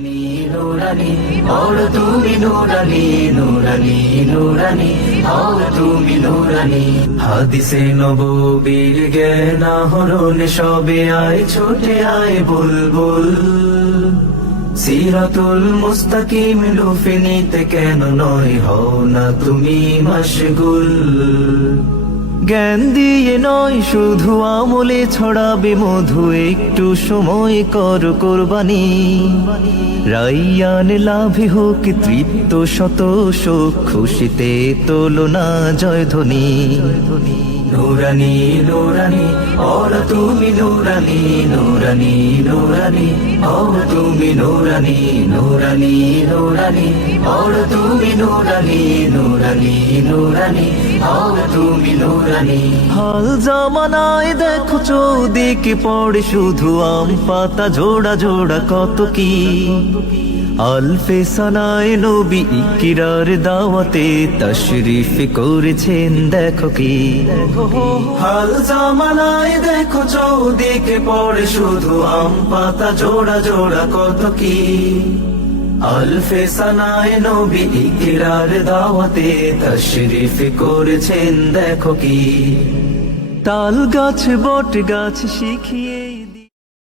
নুরানি নুরানি और তুমি নুরানি নুরানি নুরানি और তুমি নুরানি হাদিসে নববীর জ্ঞান আহরণ সবে আয় ছুটে আয় বুলবুল সিরাতুল মুস্তাকিম লুফে নিতে কেন নয় হও না তুমি মশগুল জ্ঞান দিয়ে নয় শুধু আমলে ছড়াবে মধু একটু সময় কর কোরবানি রাইয়ান লাভে হোক তৃপ্ত শত শোক খুশিতে তোলো না জয়ধ্বনি নুরানি নুরানি और তুমি নুরানি নুরানি নুরানি और তুমি নুরানি নুরানি নুরানি और তুমি নুরানি নুরানি নুরানি और তুমি নুরানি হাল জামানায় দেখো চৌদিকে পড়ে শুধু আম পাতা জোড়া জোড়া কত কি আলফে সানায় নবী ইকরার দাওয়াতে তশরিফ করেছেন দেখো কি হাল জামানায় দেখো চৌদিকে পড়ে শুধু আম পাতা জোড়া জোড়া কত কি আলফে সানায় নবী ইকরার দাওয়াতে তশরিফ করেছেন দেখো কি তাল গাছ বট গাছ শিখিয়ে